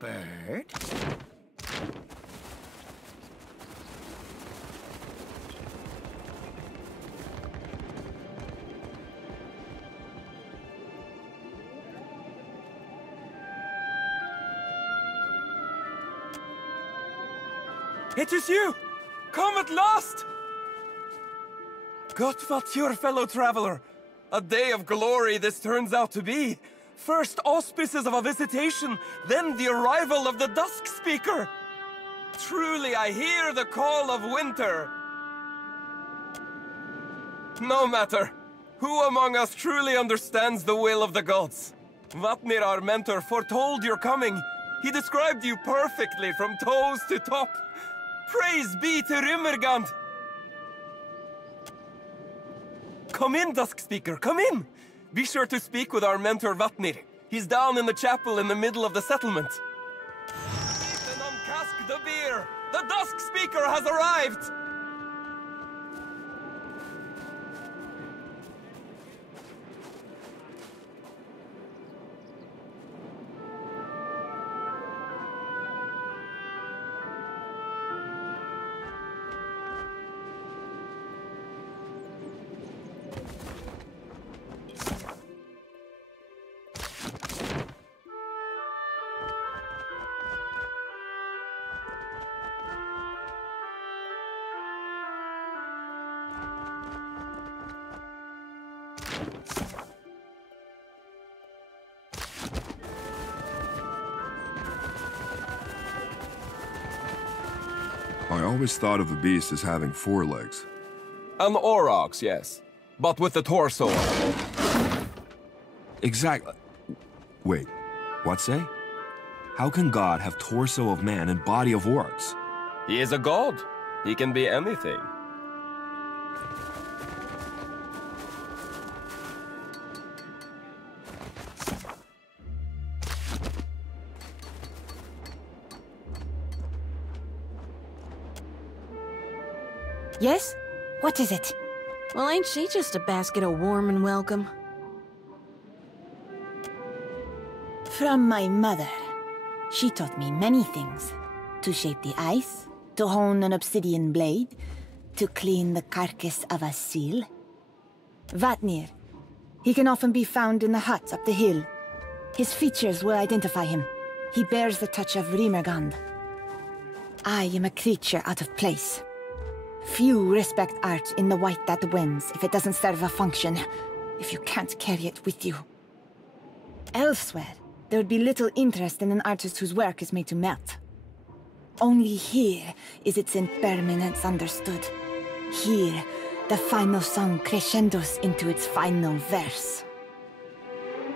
bird. It is you! Come at last! Godfather, fellow traveler! A day of glory this turns out to be! First auspices of a visitation, then the arrival of the Dusk Speaker! Truly, I hear the call of winter! No matter. Who among us truly understands the will of the gods? Vatnir, our mentor, foretold your coming. He described you perfectly from toes to top. Praise be to Rimmergand! Come in, Dusk Speaker, come in! Be sure to speak with our mentor Vatnir. He's down in the chapel in the middle of the settlement. Eat and uncask the beer! The Dusk Speaker has arrived! I always thought of the beast as having 4 legs. An aurochs, yes. But with the torso. Exactly. Wait, what say? How can God have torso of man and body of orcs? He is a god. He can be anything. Yes? What is it? Well, ain't she just a basket of warm and welcome? From my mother. She taught me many things. To shape the ice, to hone an obsidian blade, to clean the carcass of a seal. Vatnir. He can often be found in the hut up the hill. His features will identify him. He bears the touch of Rimergand. I am a creature out of place. Few respect art in the white that wins if it doesn't serve a function, if you can't carry it with you. Elsewhere, there would be little interest in an artist whose work is made to melt. Only here is its impermanence understood. Here, the final song crescendos into its final verse.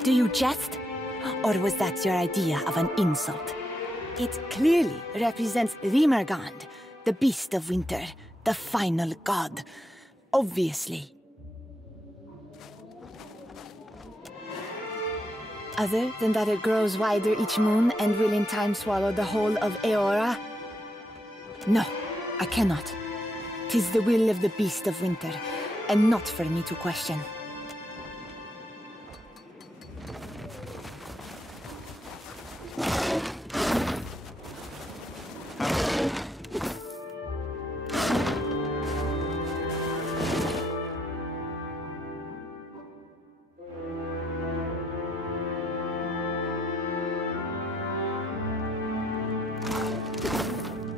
Do you jest? Or was that your idea of an insult? It clearly represents Rimergand, the beast of winter, the final god. Obviously. Other than that it grows wider each moon and will in time swallow the whole of Eora? No, I cannot. 'Tis the will of the beast of winter, and not for me to question.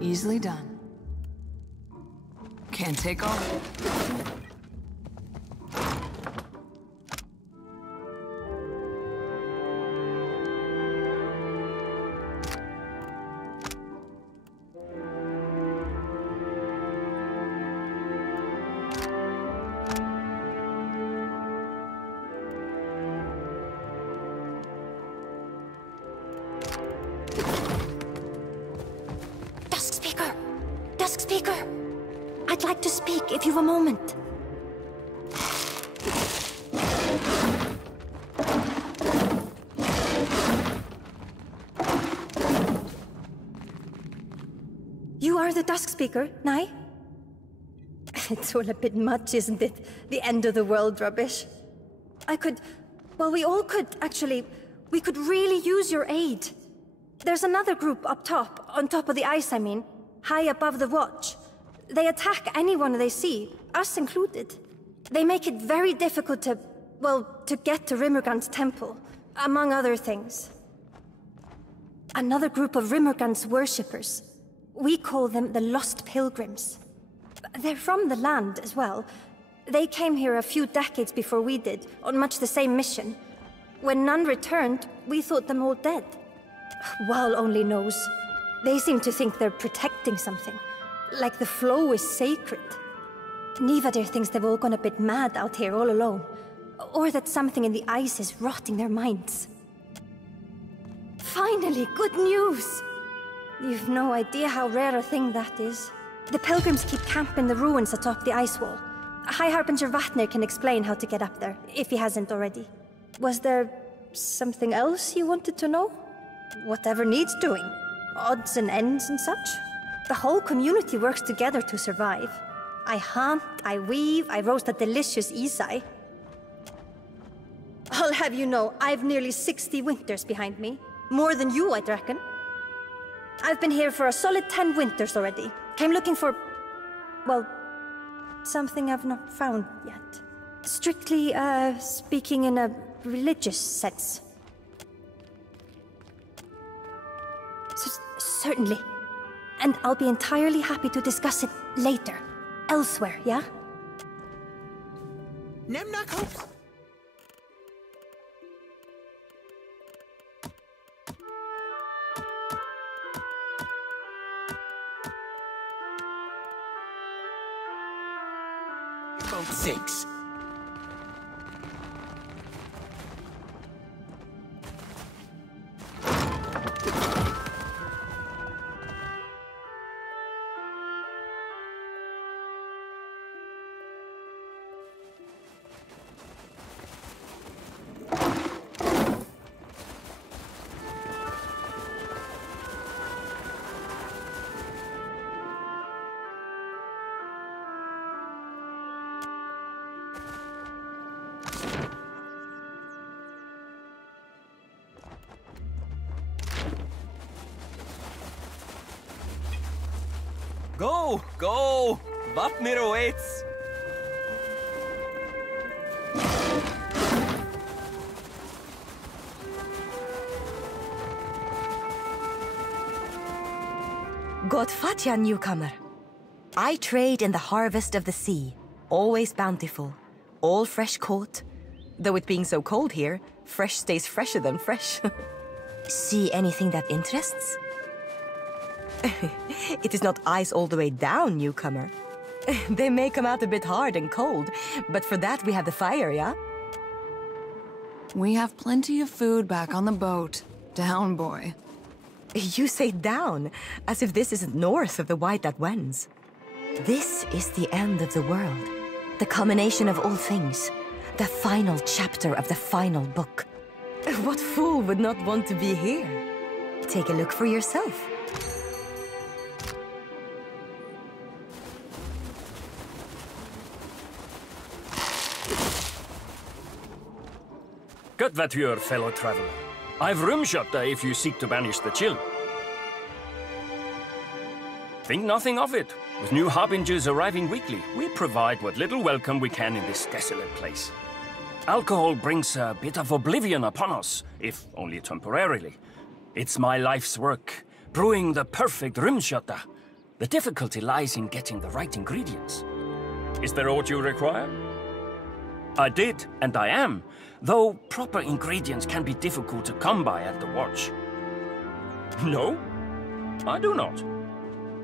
Easily done. Can't take all. Dusk Speaker! I'd like to speak if you've a moment. You are the Dusk Speaker, Nai? It's all a bit much, isn't it? The end of the world rubbish. Well, we all could, actually. We could really use your aid. There's another group up top, on top of the ice, I mean. High above the watch. They attack anyone they see, us included. They make it very difficult to get to Rimergand's temple, among other things. Another group of Rimergand's worshippers. We call them the Lost Pilgrims. They're from the land as well. They came here a few decades before we did, on much the same mission. When none returned, we thought them all dead. Wal only knows. They seem to think they're protecting something. Like the flow is sacred. Nivadir thinks they've all gone a bit mad out here all alone. Or that something in the ice is rotting their minds. Finally, good news! You've no idea how rare a thing that is. The pilgrims keep camp in the ruins atop the ice wall. High Harbinger Vatnir can explain how to get up there, if he hasn't already. Was there something else you wanted to know? Whatever needs doing. Odds and ends and such. The whole community works together to survive. I hunt, I weave, I roast a delicious isai. I'll have you know, I've nearly 60 winters behind me. More than you, I'd reckon. I've been here for a solid 10 winters already. Came looking for... well, something I've not found yet. Strictly, speaking in a religious sense. Certainly. And I'll be entirely happy to discuss it later. Elsewhere, yeah? Nemnak hopes. About 6. Go! Go! Vatnir awaits! Godfatya, newcomer. I trade in the harvest of the sea, always bountiful, all fresh caught. Though it being so cold here, fresh stays fresher than fresh. See anything that interests? It is not ice all the way down, newcomer. They may come out a bit hard and cold, but for that we have the fire, yeah? We have plenty of food back on the boat. Down, boy. You say down, as if this isn't north of the white that wends. This is the end of the world. The culmination of all things. The final chapter of the final book. What fool would not want to be here? Take a look for yourself. Good Vature, fellow traveler. I've room shutter if you seek to banish the chill. Think nothing of it. With new harbingers arriving weekly, we provide what little welcome we can in this desolate place. Alcohol brings a bit of oblivion upon us, if only temporarily. It's my life's work, brewing the perfect rimshotta. The difficulty lies in getting the right ingredients. Is there aught you require? I did, and I am, though proper ingredients can be difficult to come by at the watch. No, I do not.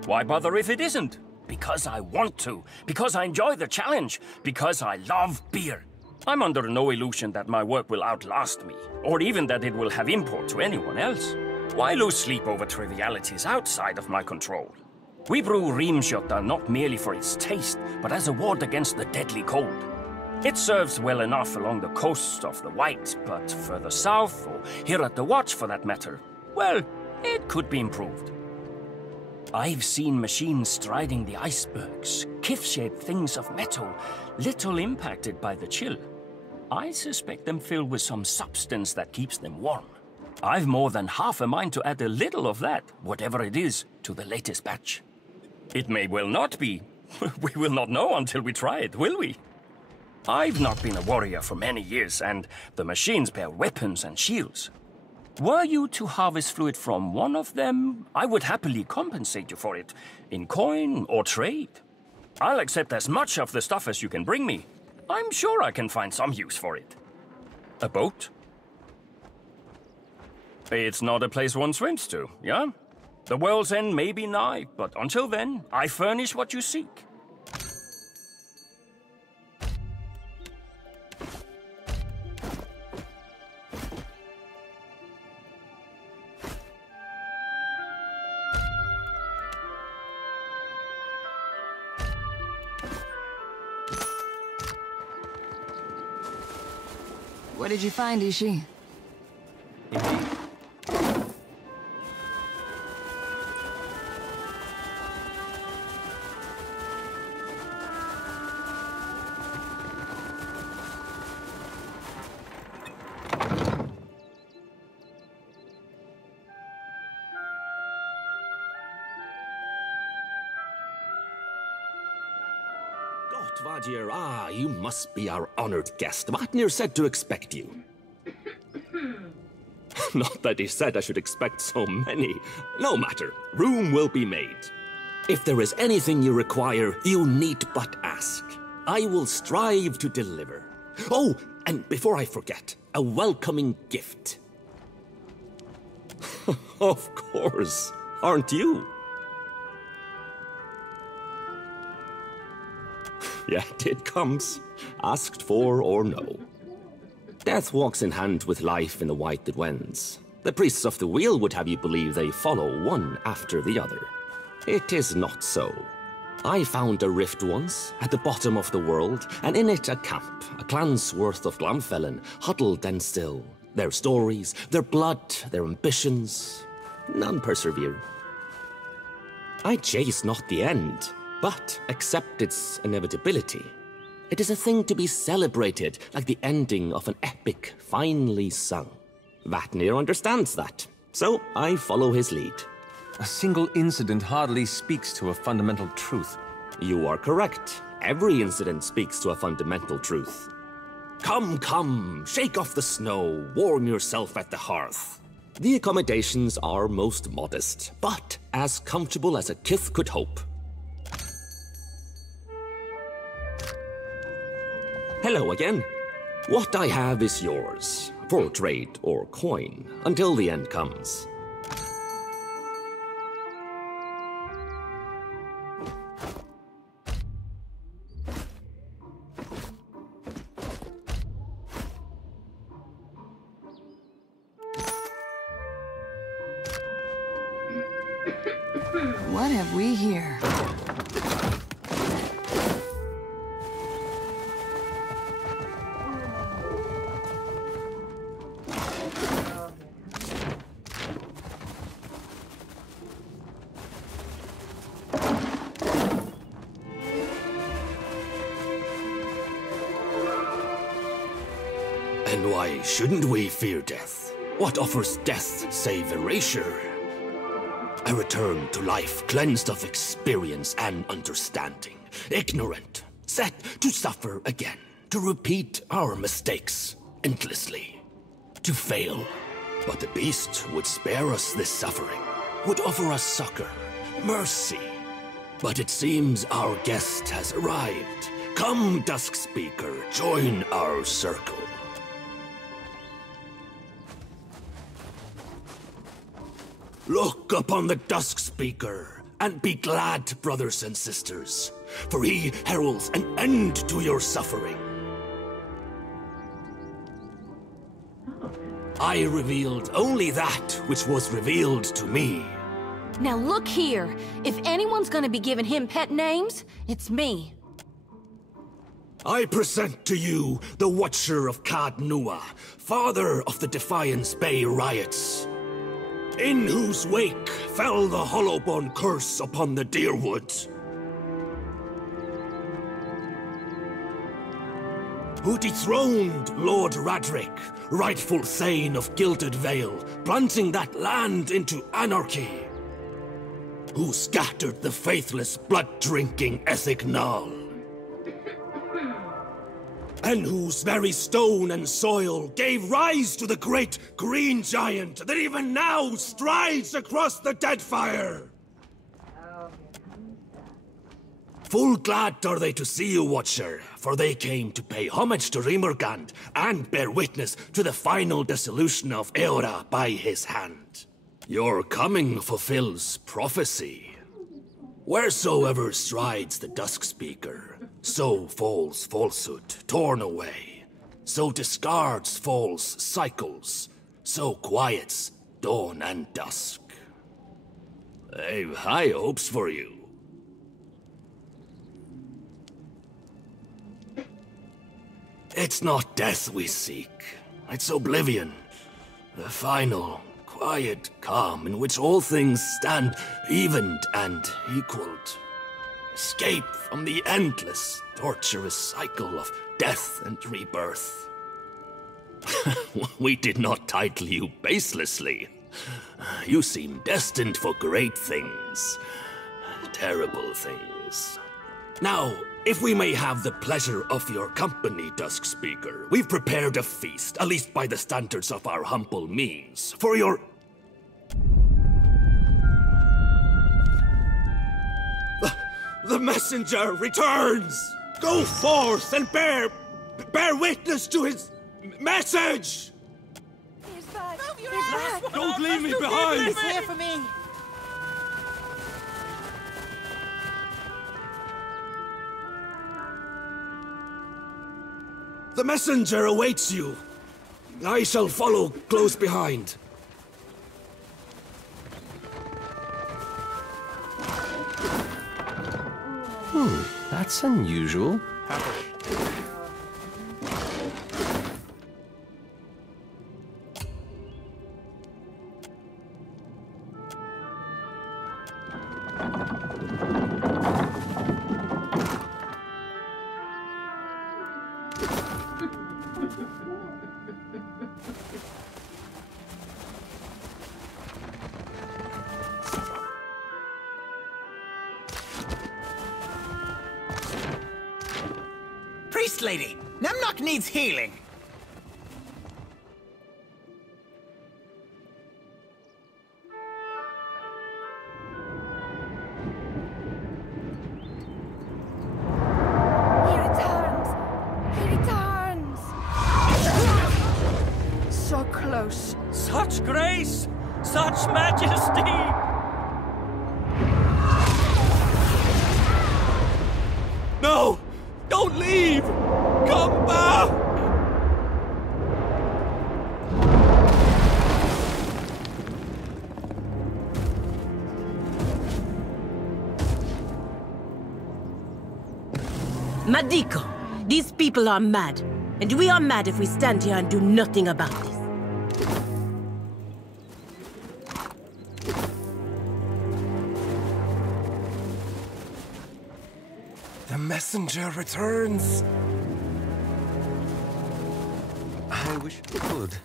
Why bother if it isn't? Because I want to, because I enjoy the challenge, because I love beer. I'm under no illusion that my work will outlast me, or even that it will have import to anyone else. Why lose sleep over trivialities outside of my control? We brew Rimshotta not merely for its taste, but as a ward against the deadly cold. It serves well enough along the coast of the White, but further south, or here at the Watch for that matter, well, it could be improved. I've seen machines striding the icebergs, kif-shaped things of metal, little impacted by the chill. I suspect them filled with some substance that keeps them warm. I've more than half a mind to add a little of that, whatever it is, to the latest batch. It may well not be. We will not know until we try it, will we? I've not been a warrior for many years, and the machines bear weapons and shields. Were you to harvest fluid from one of them, I would happily compensate you for it, in coin or trade. I'll accept as much of the stuff as you can bring me. I'm sure I can find some use for it. A boat? It's not a place one swims to, yeah? The world's end may be nigh, but until then, I furnish what you seek. What did you find, Ishi? Vadir, you must be our honored guest. Vatnir said to expect you. Not that he said I should expect so many. No matter, room will be made. If there is anything you require, you need but ask. I will strive to deliver. Oh, and before I forget, a welcoming gift. Of course, aren't you? Yet it comes, asked for or no. Death walks in hand with life in the White that wends. The priests of the wheel would have you believe they follow one after the other. It is not so. I found a rift once, at the bottom of the world, and in it a camp, a clan's worth of Glamfellen, huddled and still. Their stories, their blood, their ambitions, none persevere. I chase not the end, but accept its inevitability. It is a thing to be celebrated, like the ending of an epic finely sung. Vatnir understands that, so I follow his lead. A single incident hardly speaks to a fundamental truth. You are correct. Every incident speaks to a fundamental truth. Come, come, shake off the snow, warm yourself at the hearth. The accommodations are most modest, but as comfortable as a kith could hope. Hello again. What I have is yours, for trade or coin, until the end comes. What have we here? And why shouldn't we fear death? What offers death save erasure? A return to life cleansed of experience and understanding. Ignorant, set to suffer again. To repeat our mistakes endlessly. To fail. But the beast would spare us this suffering. Would offer us succor, mercy. But it seems our guest has arrived. Come, Dusk Speaker, join our circle. Look upon the Dusk Speaker, and be glad, brothers and sisters, for he heralds an end to your suffering. I revealed only that which was revealed to me. Now look here. If anyone's gonna be giving him pet names, it's me. I present to you the Watcher of Cad Nua, father of the Defiance Bay riots, in whose wake fell the Hollowbone curse upon the Deerwood. Who dethroned Lord Radric, rightful Thane of Gilded Vale, plunging that land into anarchy. Who scattered the faithless, blood-drinking Ethignal. And whose very stone and soil gave rise to the great green giant that even now strides across the Deadfire. Full glad are they to see you, Watcher, for they came to pay homage to Rimurgand and bear witness to the final dissolution of Eora by his hand. Your coming fulfills prophecy. Wheresoever strides the Dusk Speaker, so falls falsehood, torn away. So discards false cycles, so quiets dawn and dusk. I've high hopes for you. It's not death we seek, it's oblivion. The final, quiet calm in which all things stand evened and equaled. Escape from the endless, torturous cycle of death and rebirth. We did not title you baselessly. You seem destined for great things. Terrible things. Now, if we may have the pleasure of your company, Dusk Speaker, we've prepared a feast, at least by the standards of our humble means, for your... The messenger returns! Go forth and bear witness to his message! He's back! He's back! Don't leave me behind! He's here for me. The messenger awaits you. I shall follow close behind. That's unusual. Priest lady, Nemnock needs healing. He returns! He returns! So close. Such grace! Such majesty! No! Don't leave! Come back! Madiko, these people are mad. And we are mad if we stand here and do nothing about this. The messenger returns. I wish I could.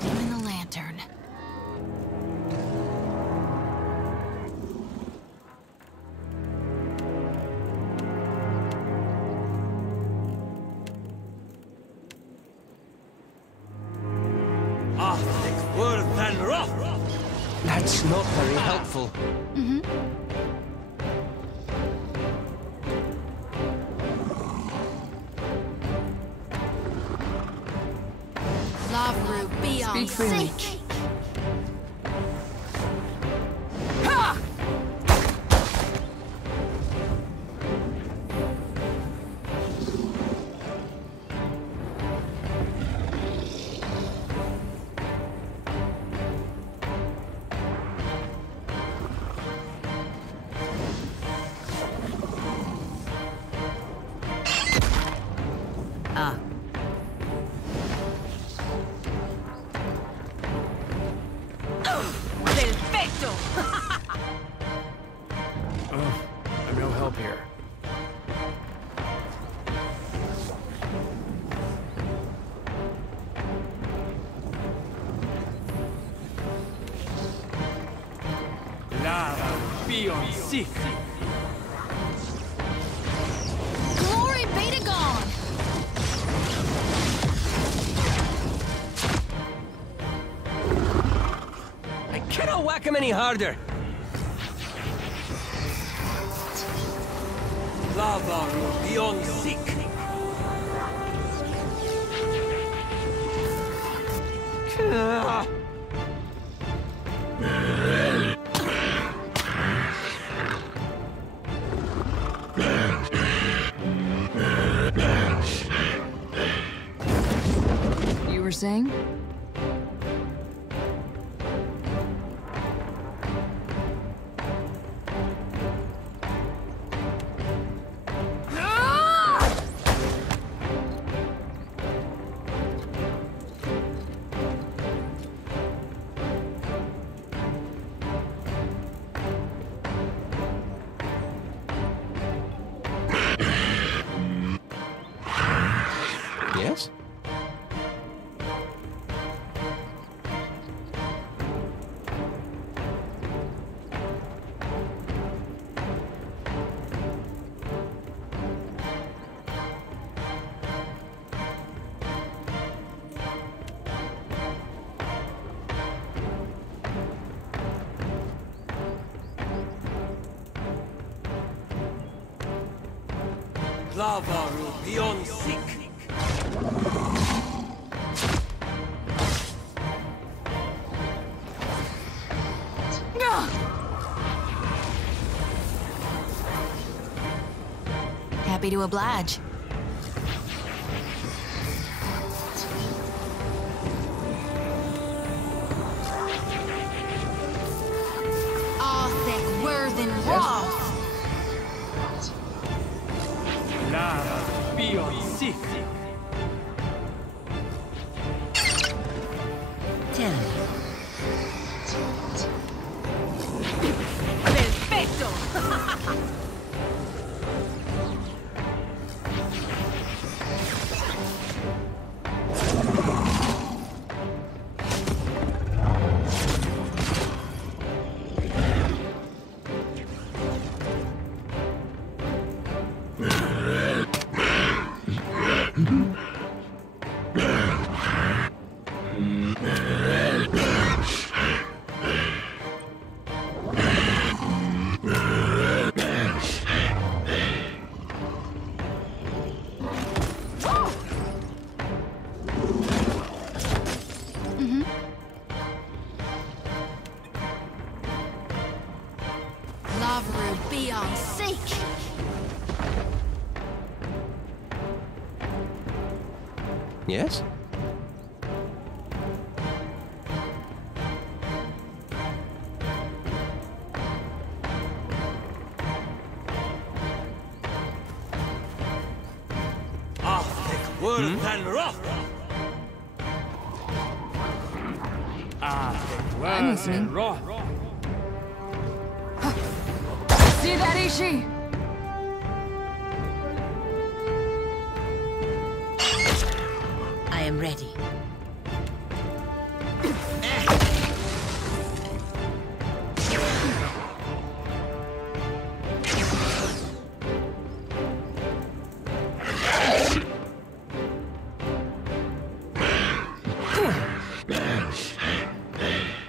Dim the lantern. That's not very helpful. Lavru, be on Speak freely. sick. Perfecto! I'm no help here. Lara, be on sick. Glory be to God! I cannot whack him any harder. Lava, be on sick. You were saying? Yes? Lava, be on sick. Happy to oblige. Arthur Worthen Roth. Lara, be on sick. Tell me. Perfecto! beyond seek. Yes? I'm listening. See that, Ishi? I am ready.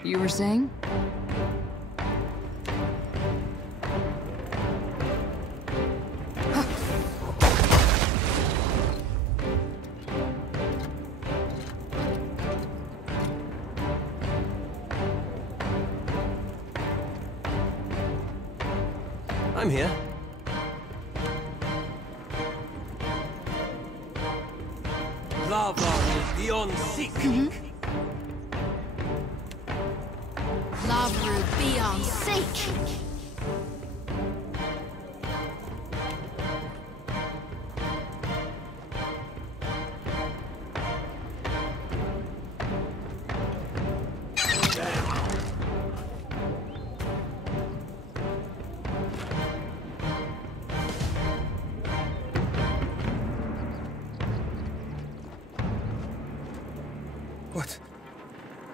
You were saying? I'm here. Lava beyond seek. Lava beyond seek.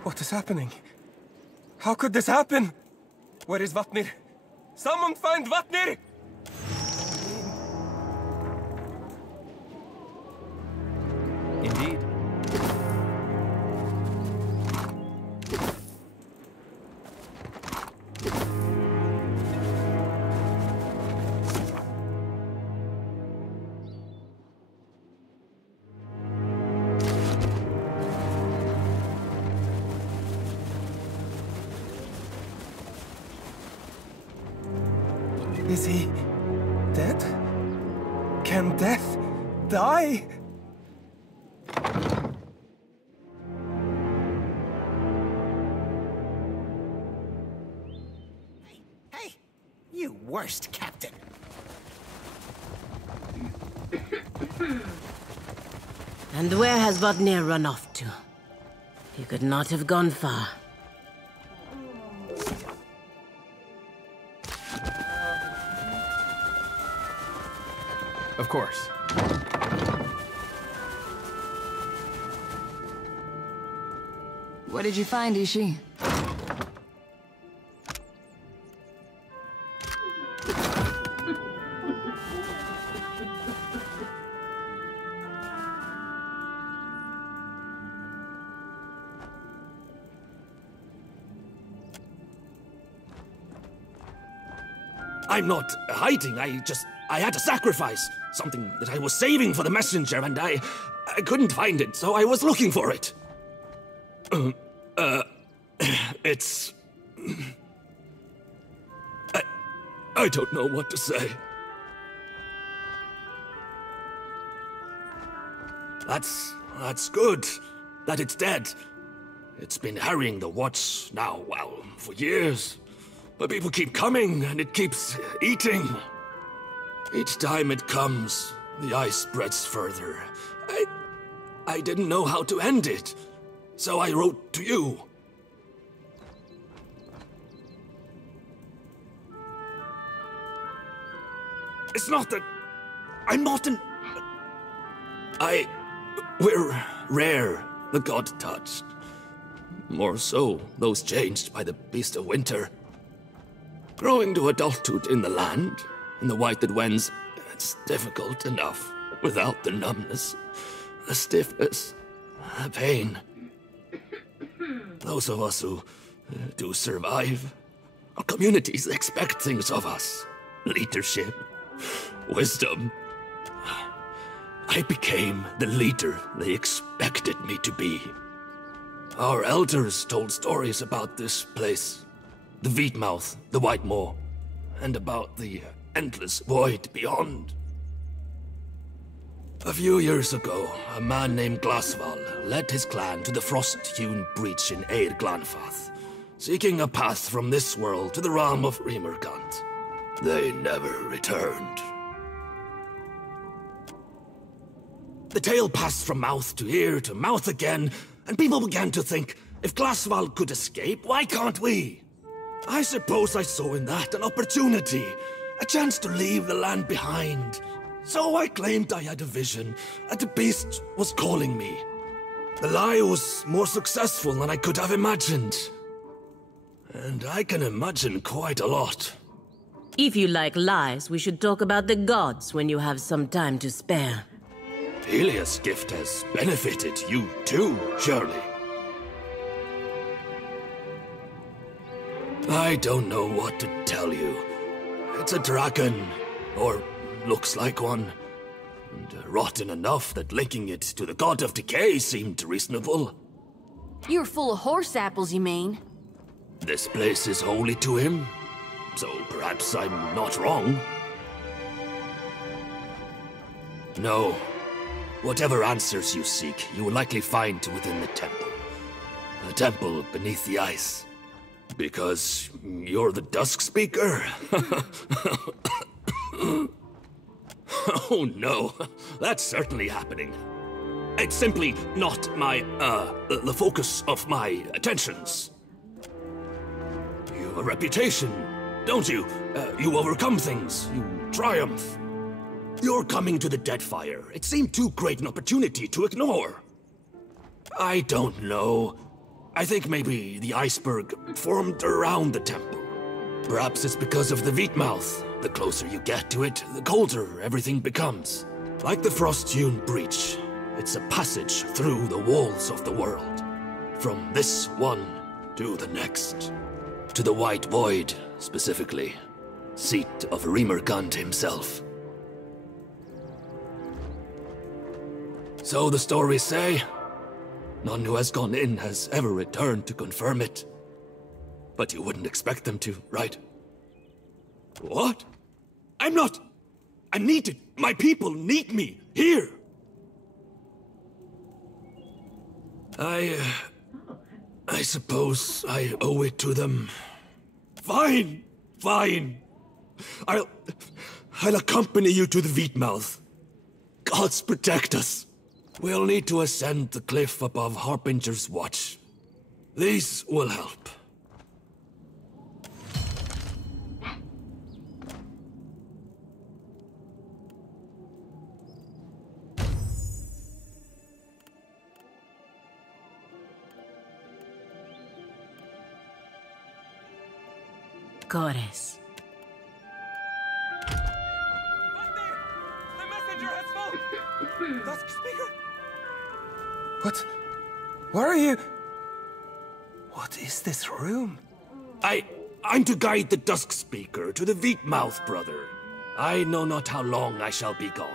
What is happening? How could this happen? Where is Vatnir? Someone find Vatnir! Indeed. Is he dead? Can death die? Hey, you worst captain. And where has Vatnir run off to? He could not have gone far. Of course. What did you find, Ishi? I'm not hiding, I had to sacrifice something that I was saving for the messenger, and I couldn't find it, so I was looking for it. It's... I don't know what to say. That's good, that it's dead. It's been harrying the Watch now, well, for years. But people keep coming, and it keeps eating. Each time it comes, the ice spreads further. I didn't know how to end it, so I wrote to you. It's not that... I'm not an... We're rare, the god touched. More so, those changed by the beast of winter. Growing to adulthood in the land, in the white that wends, it's difficult enough without the numbness, the stiffness, the pain. Those of us who do survive, our communities expect things of us. Leadership, wisdom. I became the leader they expected me to be. Our elders told stories about this place. The Wheatmouth, the White Moor, and about the endless void beyond. A few years ago, a man named Glasval led his clan to the frost-hewn breach in Eir Glanfath, seeking a path from this world to the realm of Rimergant. They never returned. The tale passed from mouth to ear to mouth again, and people began to think, if Glasval could escape, why can't we? I suppose I saw in that an opportunity, a chance to leave the land behind. So I claimed I had a vision, and the beast was calling me. The lie was more successful than I could have imagined. And I can imagine quite a lot. If you like lies, we should talk about the gods when you have some time to spare. Helia's gift has benefited you too, surely. I don't know what to tell you. It's a dragon, or looks like one. And rotten enough that linking it to the god of decay seemed reasonable. You're full of horse apples, you mean? This place is holy to him, so perhaps I'm not wrong. No. Whatever answers you seek, you will likely find within the temple. A temple beneath the ice. Because you're the Dusk Speaker? Oh no, that's certainly happening. It's simply not my, the focus of my attentions. You have a reputation, don't you? You overcome things, you triumph. You're coming to the Deadfire. It seemed too great an opportunity to ignore. I don't know. I think maybe the iceberg formed around the temple. Perhaps it's because of the Wheatmouth. The closer you get to it, the colder everything becomes. Like the frost-hewn breach, it's a passage through the walls of the world. From this one to the next. To the White Void, specifically. Seat of Rimergant himself. So the stories say, none who has gone in has ever returned to confirm it. But you wouldn't expect them to, right? What? I'm needed. My people need me, here. I suppose I owe it to them. Fine. I'll accompany you to the Wheatmouth. Gods protect us. We'll need to ascend the cliff above Harbinger's Watch. These will help. Goddess. The messenger has fallen! Dusk Speaker? What? Where are you? What is this room? I'm to guide the Dusk Speaker to the Wheatmouth, brother. I know not how long I shall be gone.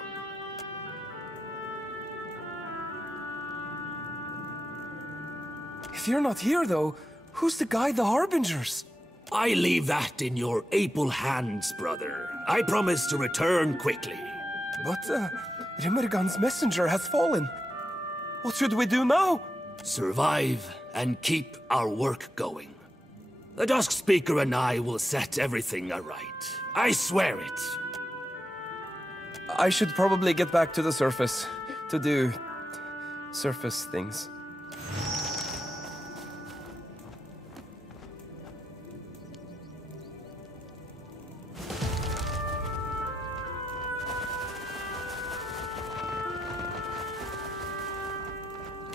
If you're not here, though, who's to guide the Harbingers? I leave that in your able hands, brother. I promise to return quickly. But, Rimergan's messenger has fallen. What should we do now? Survive and keep our work going. The Dusk Speaker and I will set everything aright. I swear it. I should probably get back to the surface to do surface things.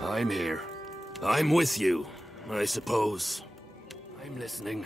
I'm here. I'm with you, I suppose. I'm listening.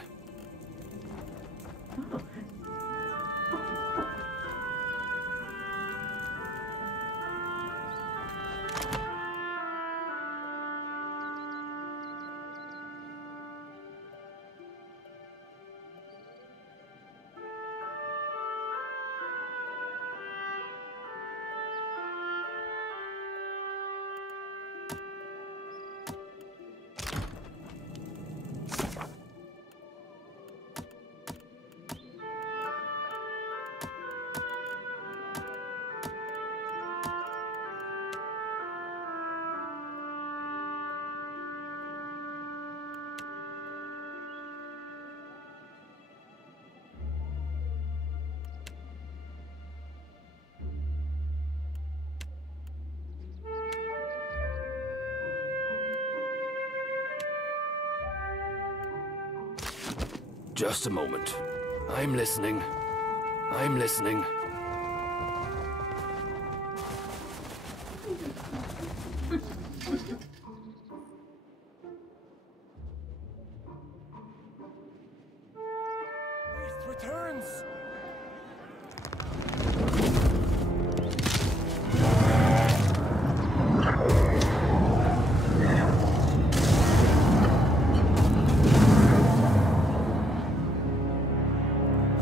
Just a moment. I'm listening. I'm listening. Beast returns!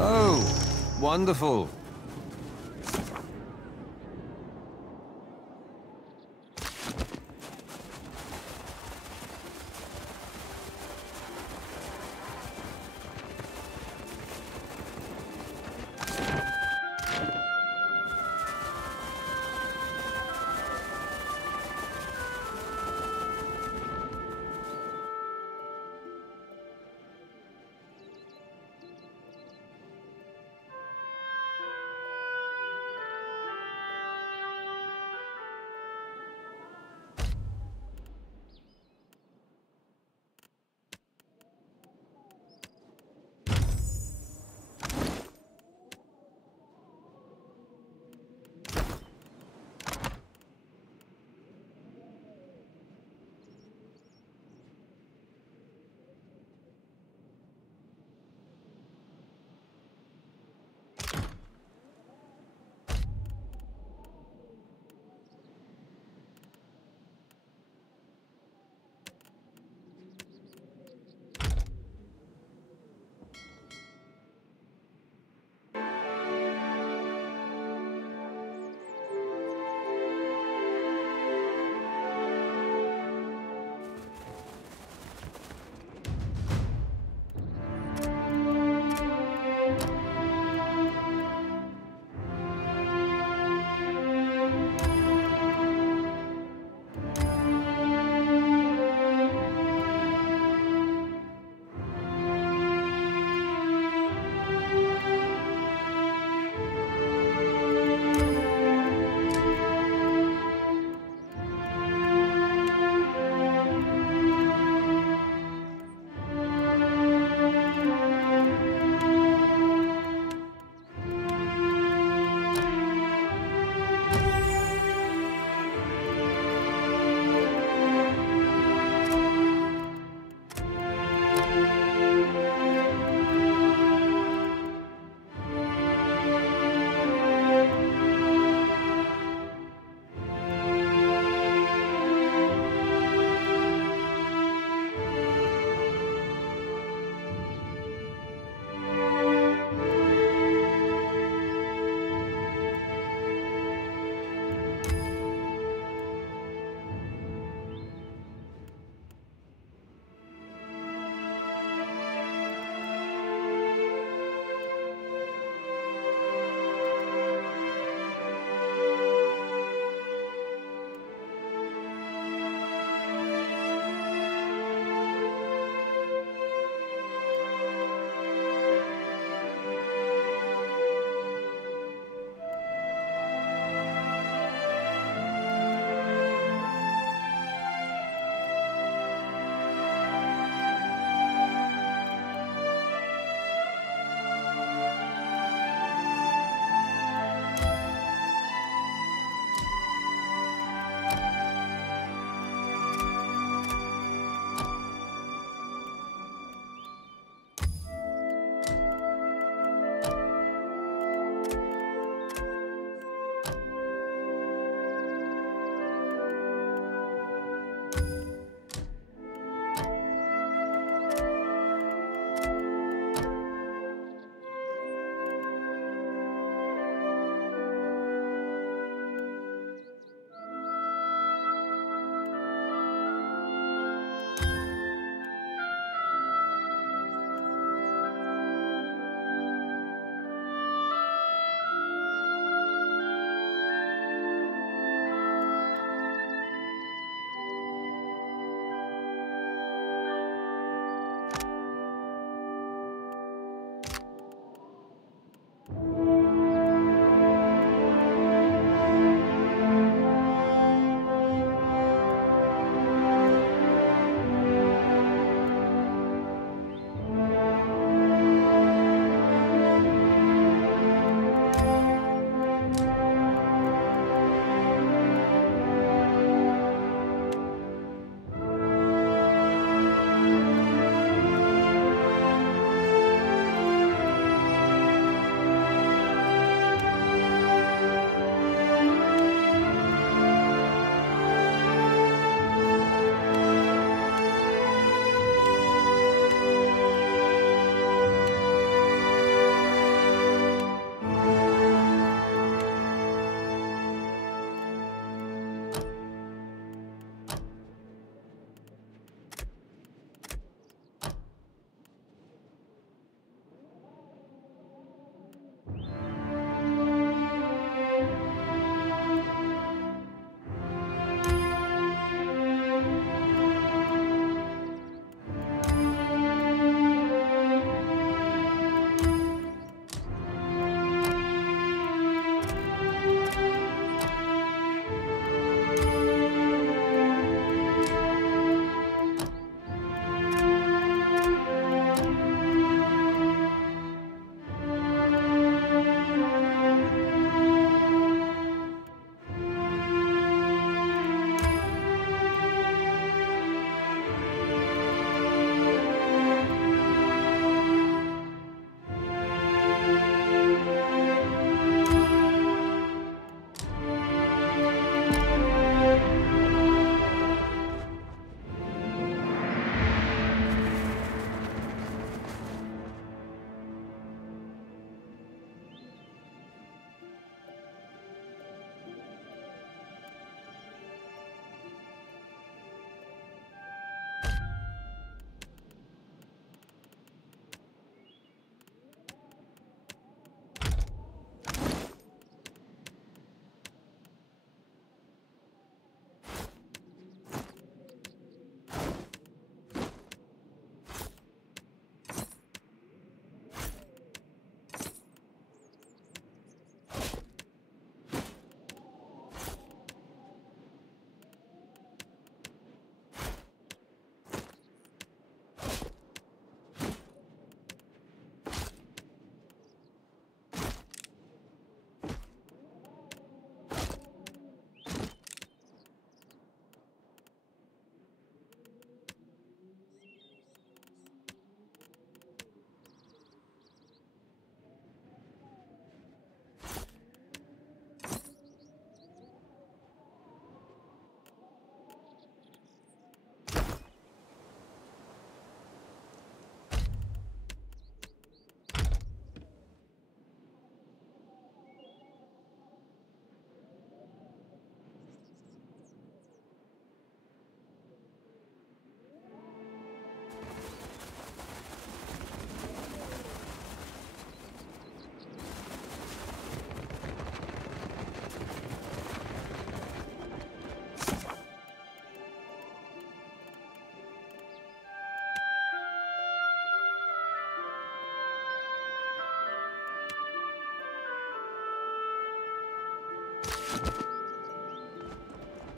Oh, wonderful.